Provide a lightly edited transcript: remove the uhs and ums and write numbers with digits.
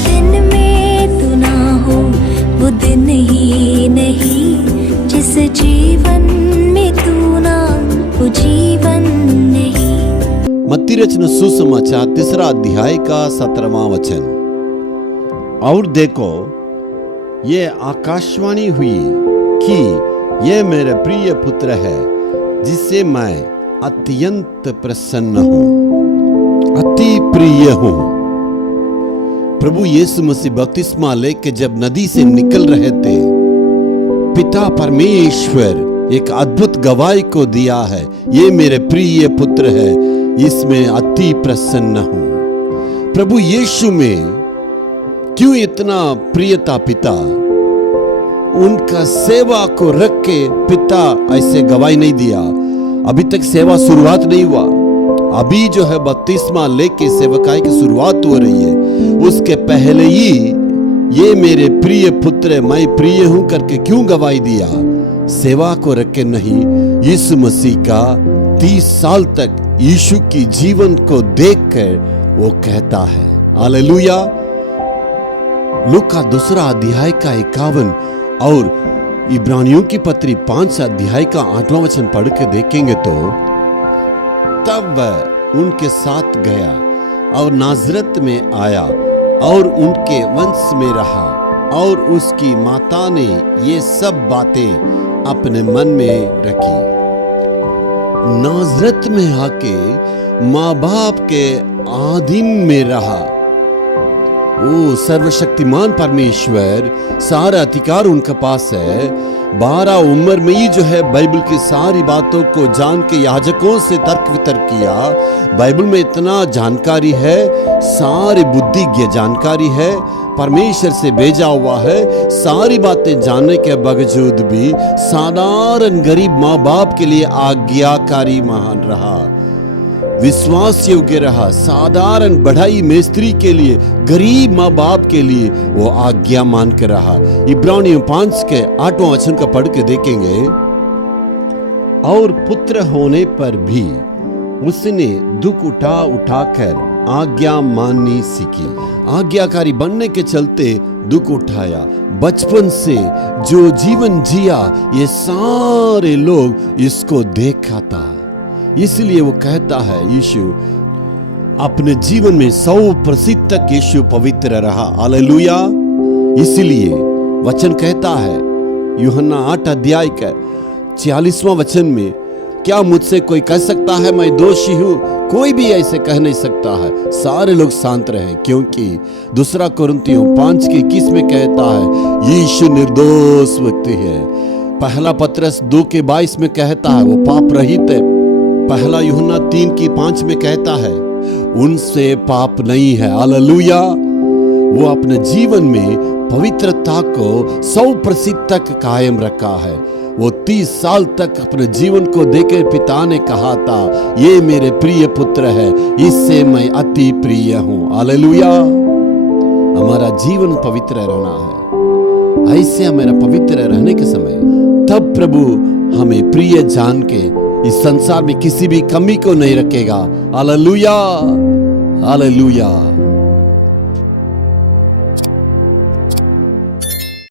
दिन में तू ना हो वो दिन ही नहीं, जिस जीवन में तू ना वो जीवन नहीं। मत्ती रचना सुसमाचार 3 अध्याय का 17वां वचन। और देखो, ये आकाशवाणी हुई कि ये मेरे प्रिय पुत्र है, जिससे मैं अत्यंत प्रसन्न हूं, अति प्रिय हूं। प्रभु यीशु मसीह बपतिस्मा लेके जब नदी से निकल रहे थे, पिता परमेश्वर एक अद्भुत गवाही को दिया है, ये मेरे प्रिय पुत्र है, इसमें अति प्रसन्न हूं। प्रभु यीशु में क्यों इतना प्रियता पिता? उनका सेवा को रख के पिता ऐसे गवाही नहीं दिया। अभी तक सेवा शुरुआत नहीं हुआ, अभी जो है बपतिस्मा लेके सेवकाई की शुरुआत हो रही है। उसके पहले ही ये मेरे प्रिय पुत्र है, मैं प्रिय हूं करके क्यों गवाही दिया? सेवा को रख के नहीं, यीशु मसीह का 30 साल तक यीशु की जीवन को देखकर वो कहता है। हालेलुया। लूका 2 अध्याय का 51 और इब्रानियों की पत्री 5 अध्याय का 8वां वचन पढ़ के देखेंगे तो, तब वह उनके साथ गया और नाजरत में आया और उनके वंश में रहा, और उसकी माता ने ये सब बातें अपने मन में रखी। नाजरत में आके माँ बाप के आधीन में रहा। वो सर्वशक्तिमान परमेश्वर, सारा अधिकार उनके पास है। 12 उम्र में ही जो है बाइबल की सारी बातों को जान के याजकों से तर्क वितर्क किया। बाइबल में इतना जानकारी है, सारी बुद्धि जानकारी है, परमेश्वर से भेजा हुआ है। सारी बातें जानने के बावजूद भी साधारण गरीब माँ बाप के लिए आज्ञाकारी महान रहा, विश्वास योग्य रहा। साधारण बढ़ाई मेस्त्री के लिए, गरीब माँ बाप के लिए वो आज्ञा मान कर रहा। इब्रानियों 5 के 8वां वचन का पढ़ के देखेंगे। और पुत्र होने पर भी उसने दुख उठा उठाकर आज्ञा माननी सीखी। आज्ञाकारी बनने के चलते दुख उठाया। बचपन से जो जीवन जिया, ये सारे लोग इसको देखा था। इसलिए वो कहता है, यीशु अपने जीवन में 100% तक यीशु पवित्र रहा। हालेलुया। इसलिए वचन कहता है यूहन्ना 8 अध्याय का 46वां वचन में, क्या मुझसे कोई कह सकता है मैं दोषी हूं? कोई भी ऐसे कह नहीं सकता है। सारे लोग शांत रहे, क्योंकि 2 कुरिन्थियों 5 के 21 में कहता है यीशु निर्दोष व्यक्ति है। 1 पतरस 2 के 22 में कहता है वो पाप रहित है। 1 यूहन्ना 3 की 5 में कहता है उनसे पाप नहीं है। हालेलुया। वो अपने जीवन में पवित्रता को 100% तक कायम रखा है। वो 30 साल तक अपने जीवन को देकर पिता ने कहा था, ये मेरे प्रिय पुत्र है, इससे मैं अति प्रिय हूं। हालेलुया। हमारा जीवन पवित्र रहना है। ऐसे हमारा पवित्र रहने के समय तब प्रभु हमें प्रिय जान के इस संसार में किसी भी कमी को नहीं रखेगा। हालेलुया। हालेलुया।